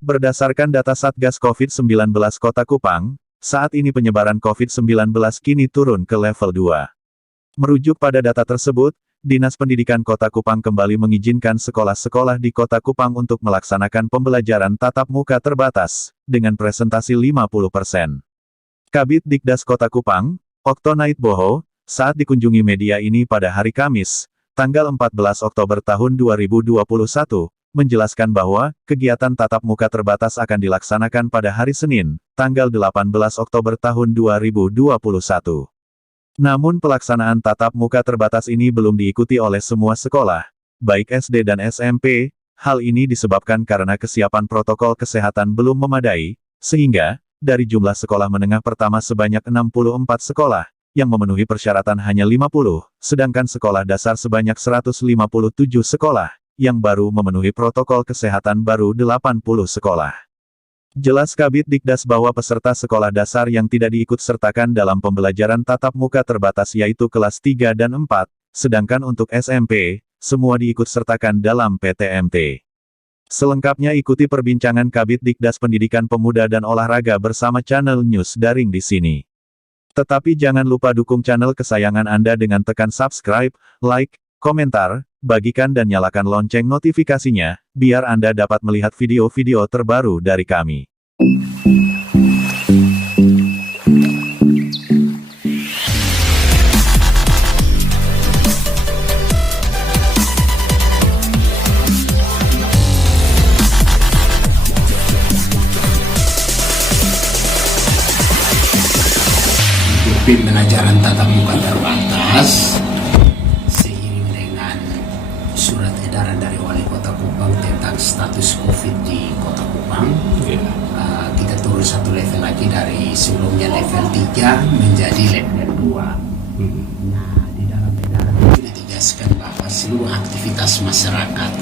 Berdasarkan data Satgas COVID-19 Kota Kupang, saat ini penyebaran COVID-19 kini turun ke level 2. Merujuk pada data tersebut, Dinas Pendidikan Kota Kupang kembali mengizinkan sekolah-sekolah di Kota Kupang untuk melaksanakan pembelajaran tatap muka terbatas, dengan presentasi 50%. Kabid Dikdas Kota Kupang, Oktonait Boho, saat dikunjungi media ini pada hari Kamis, tanggal 14 Oktober tahun 2021, menjelaskan bahwa, kegiatan tatap muka terbatas akan dilaksanakan pada hari Senin, tanggal 18 Oktober tahun 2021. Namun pelaksanaan tatap muka terbatas ini belum diikuti oleh semua sekolah, baik SD dan SMP, hal ini disebabkan karena kesiapan protokol kesehatan belum memadai, sehingga, dari jumlah sekolah menengah pertama sebanyak 64 sekolah, yang memenuhi persyaratan hanya 50, sedangkan sekolah dasar sebanyak 157 sekolah, yang baru memenuhi protokol kesehatan baru 80 sekolah. Jelas Kabid Dikdas bahwa peserta sekolah dasar yang tidak diikut-sertakan dalam pembelajaran tatap muka terbatas yaitu kelas 3 dan 4, sedangkan untuk SMP, semua diikut-sertakan dalam PTMT. Selengkapnya ikuti perbincangan Kabid Dikdas Pendidikan Pemuda dan Olahraga bersama channel News Daring di sini. Tetapi jangan lupa dukung channel kesayangan Anda dengan tekan subscribe, like, komentar, bagikan dan nyalakan lonceng notifikasinya, biar Anda dapat melihat video-video terbaru dari kami. Pembelajaran tatap muka terbatas seiring dengan surat edaran dari Wali Kota Kupang tentang status COVID di Kota Kupang. Kita turun satu level lagi dari sebelumnya level 3 menjadi level 2. Nah, di dalam edaran itu ditegaskan bahwa seluruh aktivitas masyarakat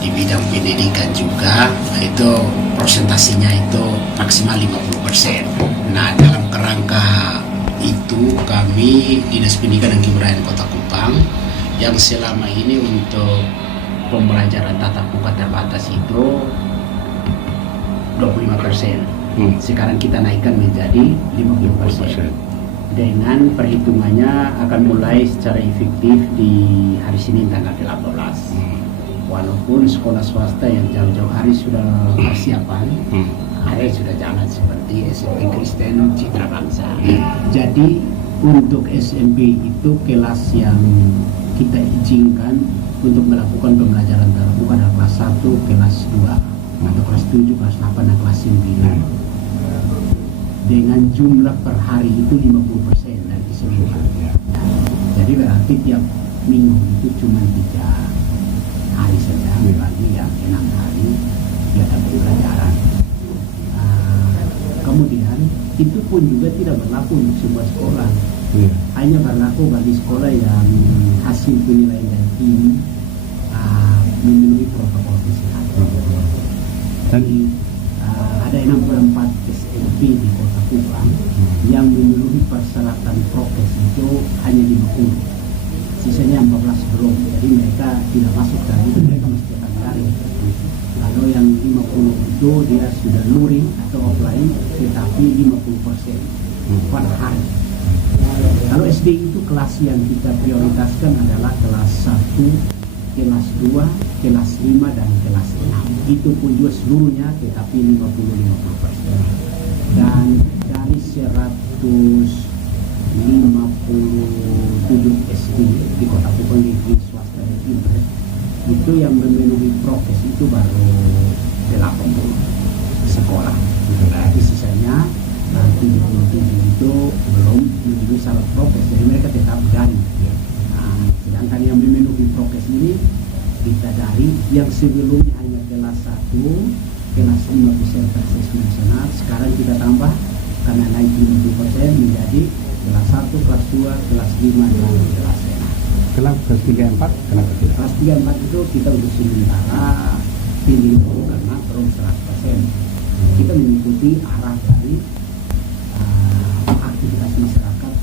di bidang pendidikan juga itu presentasinya itu maksimal 50%. Nah, dalam kerangka itu kami Dinas Pendidikan dan Kebudayaan Kota Kupang yang selama ini untuk pembelajaran tatap muka terbatas itu 25%. Sekarang kita naikkan menjadi 50%. Dengan perhitungannya akan mulai secara efektif di hari Senin tanggal 18. Walaupun sekolah swasta yang jauh-jauh hari sudah persiapan, ada yang sudah jalan seperti SMP Kristen Citra Bangsa. Jadi untuk SMP itu kelas yang kita izinkan untuk melakukan pembelajaran tatap muka adalah kelas 1, kelas 2, atau kelas 7, kelas 8, dan kelas 9. Dengan jumlah per hari itu 50% dari keseluruhan. Jadi berarti tiap minggu itu cuma 3 hari saja, lagi yang 6 hari ada pembelajaran. Kemudian itu pun juga tidak berlaku untuk semua sekolah, hanya berlaku bagi sekolah yang hasil penilaian tinggi memenuhi protokol kesehatan. Jadi ada 64 SMP di Kota Kupang yang memenuhi persyaratan prokes itu hanya 50. Sisanya 14 belum, jadi mereka tidak masuk dan itu mereka mesti akan cari. Kalau yang 50 itu dia sudah luring atau offline, tetapi 50% per hari. Kalau SD itu kelas yang kita prioritaskan adalah kelas 1, kelas 2, kelas 5, dan kelas 6. Itu pun juga seluruhnya, tetapi 50-50%. Dan dari 157 SD di Kota Kupang di swasta dan impres itu yang memenuhi prokes itu baru 80 sekolah. Berarti sisanya 77 itu belum memenuhi syarat prokes, jadi mereka tetap dari. Sedangkan yang memenuhi prokes ini kita dari yang sebelumnya hanya kelas 1, kelas 5 peserta siswa nasional, sekarang kita tambah karena naik 50% menjadi kelas 1, kelas 2, kelas 5, dan kelas 6. Kelas 3, 4, kenapa tidak? Kelas 3, 4 itu kita untuk sementara pilih dulu karena belum 100%. Kita mengikuti arah dari aktivitas masyarakat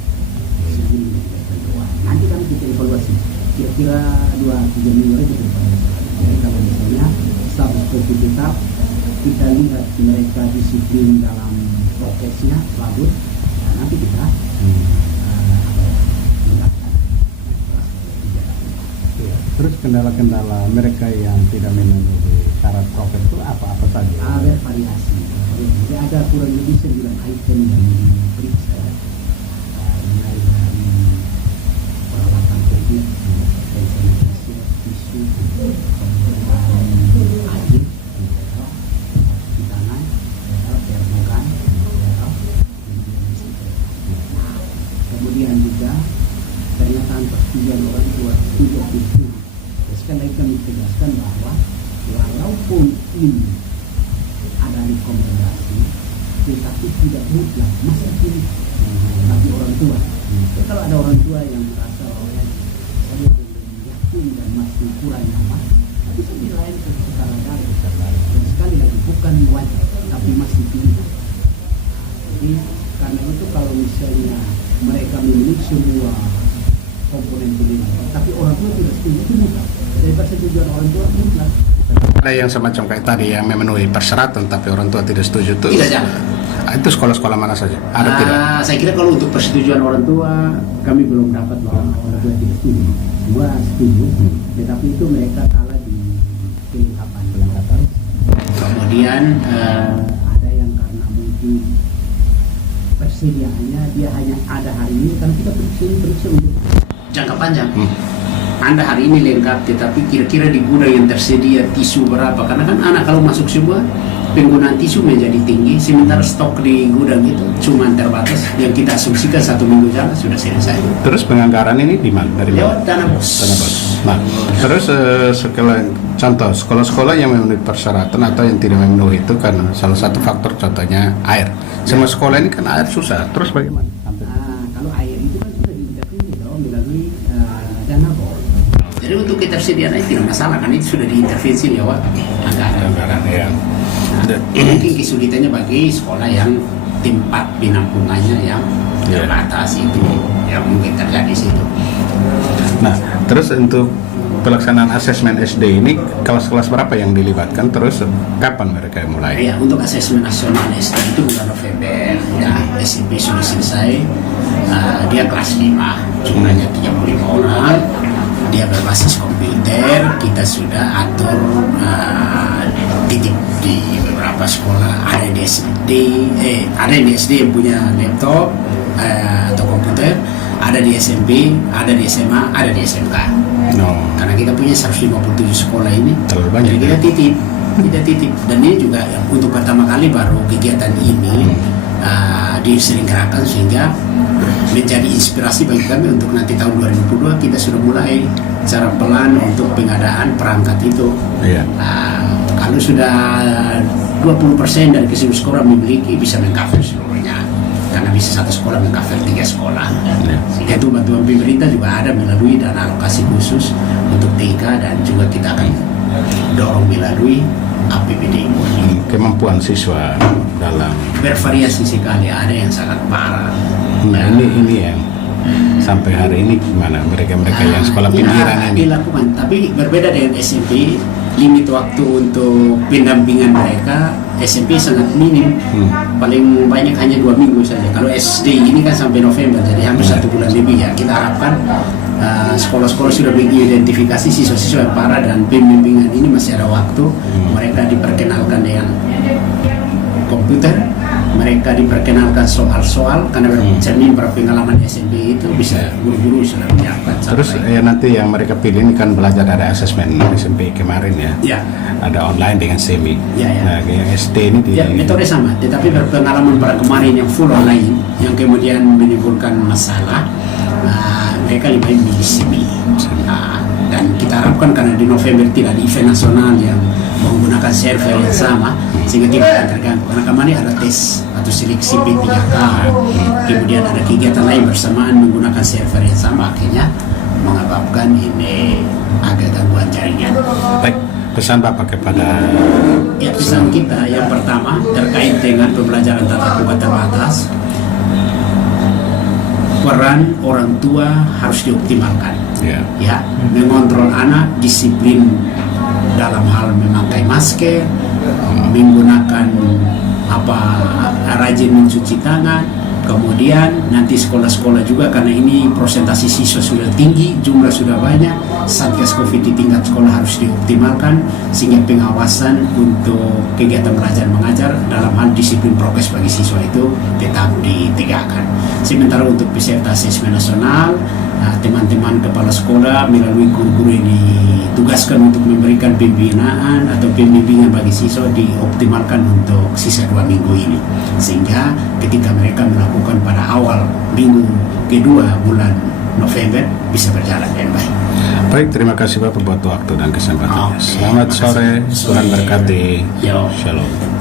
sebelum ketentuan. Nanti kan kita evaluasi, kira-kira 2-3 minggu lagi kita evaluasi. Jadi kalau misalnya status COVID tetap, kita lihat mereka disiplin dalam prokesnya bagus, nah, nanti kita tingkatkan. Iya. Terus kendala-kendala mereka yang tidak memenuhi syarat prokes itu apa-apa saja? Bervariasi. Jadi ada kurang lebih 9 item yang diperiksa, mulai dari peralatan COVID, sanitizer, tisu, kemudian air, cuci tangan, termogan, kemudian juga pernyataan persetujuan orang tua tidak itu. Sekali lagi kami tegaskan bahwa walaupun ini ada rekomendasi, tetapi tidak mutlak, masih pilih bagi orang tua. Jadi kalau ada orang tua yang merasa bahwa saya belum yakin dan masih kurang nyaman, bisa dilayankan secara daring. Dan sekali lagi bukan wajib, tapi masih pilih. Jadi karena itu kalau misalnya mereka memiliki semua komponen penilaian, tapi orang tua tidak setuju, itu mutlak. Jadi persetujuan orang tua mutlak. Ada yang semacam kayak tadi yang memenuhi persyaratan tapi orang tua tidak setuju tuh. Tidak, jangan. Itu sekolah-sekolah mana saja? Ada tidak? Saya kira kalau untuk persetujuan orang tua kami belum dapat bahwa orang tua tidak setuju. Semua setuju, tetapi itu mereka kalah di kelengkapan. Kemudian ada yang karena mungkin persediaannya dia hanya ada hari ini, karena kita periksa untuk jangka panjang. Anda hari ini lengkap, tetapi kira-kira di gudang yang tersedia tisu berapa? Karena kan anak kalau masuk semua, penggunaan tisu menjadi tinggi, sementara stok di gudang itu cuma terbatas. Yang kita asumsikan 1 minggu jalan sudah selesai. Terus penganggaran ini di mana? Dari mana? Lewat dana bos. Dana bos. Nah, terus contoh sekolah-sekolah yang memenuhi persyaratan atau yang tidak memenuhi itu kan salah satu faktor contohnya air. Semua sekolah ini kan air susah. Terus bagaimana? Kalau air itu kan sudah diintervensi melalui dana bos. Jadi untuk ketersediaan air tidak masalah, kan itu sudah diintervensi lewat anggaran. Ya. Mungkin kesulitannya bagi sekolah yang tempat penampungannya yang terbatas itu yang mungkin terjadi situ. Nah, terus untuk pelaksanaan asesmen SD ini kelas-kelas berapa yang dilibatkan? Terus kapan mereka mulai? Ya, untuk asesmen nasional SD itu bulan November. Ya, SMP sudah selesai. Dia kelas 5, jumlahnya 35 orang. Dia berbasis komputer. Kita sudah atur titip di beberapa sekolah. Ada di SD yang punya laptop atau komputer. Ada di SMP, ada di SMA, ada di SMK. Karena kita punya 157 sekolah ini, jadi kita titip. Dan ini juga untuk pertama kali baru kegiatan ini diselenggarakan sehingga menjadi inspirasi bagi kami untuk nanti tahun 2022 kita sudah mulai secara pelan untuk pengadaan perangkat itu. Kalau sudah 20% dari keseluruhan sekolah memiliki, bisa mengcover seluruhnya. Karena bisa satu sekolah mengcover 3 sekolah. Sehingga itu bantuan pemerintah juga ada melalui dana alokasi khusus untuk TK, dan juga kita akan dorong melalui APBD. Kemampuan siswa dalam Bervariasi sekali, ada yang sangat parah. Nah, ini yang sampai hari ini gimana mereka yang sekolah pinggiran ini? Dilakukan, tapi berbeda dengan SMP. Limit waktu untuk pendampingan mereka SMP sangat minim, paling banyak hanya 2 minggu saja. Kalau SD ini kan sampai November, jadi hampir 1 bulan lebih ya. Kita harapkan sekolah-sekolah sudah mengidentifikasi siswa-siswa yang parah, dan pembimbingan ini masih ada waktu. Mereka diperkenalkan dengan komputer, mereka diperkenalkan soal-soal, karena bercermin pengalaman SMP itu bisa guru-guru sudah menyiapkan. Terus ya nanti yang mereka pilih ini kan belajar dari asesmen SMP kemarin ya. Ada online dengan semi. Nah, yang SD ini metode sama, tetapi berpengalaman pada kemarin yang full online, yang kemudian menimbulkan masalah, mereka lebih milih semi. Dan kita harapkan karena di November tidak ada event nasional yang menggunakan server yang sama, sehingga tidak akan terganggu. Karena kemarin ada tes atau seleksi P3K, kemudian ada kegiatan lain bersamaan menggunakan server yang sama, akhirnya menyebabkan ini agak gangguan jaringan. Baik, pesan Bapak kepada pesan kita yang pertama terkait dengan pembelajaran tatap muka terbatas, peran orang tua harus dioptimalkan. Mengontrol anak, disiplin dalam hal memakai masker, menggunakan rajin mencuci tangan. Kemudian nanti sekolah-sekolah juga, karena ini prosentasi siswa sudah tinggi, jumlah sudah banyak, Satgas Covid di tingkat sekolah harus dioptimalkan sehingga pengawasan untuk kegiatan belajar mengajar dalam hal disiplin prokes bagi siswa itu tetap ditegakkan. Sementara untuk peserta asesmen nasional, teman-teman kepala sekolah melalui guru-guru ini tugaskan untuk memberikan pembinaan atau pembimbingan bagi siswa dioptimalkan untuk sisa 2 minggu ini, sehingga ketika mereka melakukan pada awal minggu kedua bulan November bisa berjalan dengan baik. Baik, terima kasih Bapak buat waktu dan kesempatannya. Oke, Selamat terima kasih. sore, Tuhan berkati. Yo. Shalom.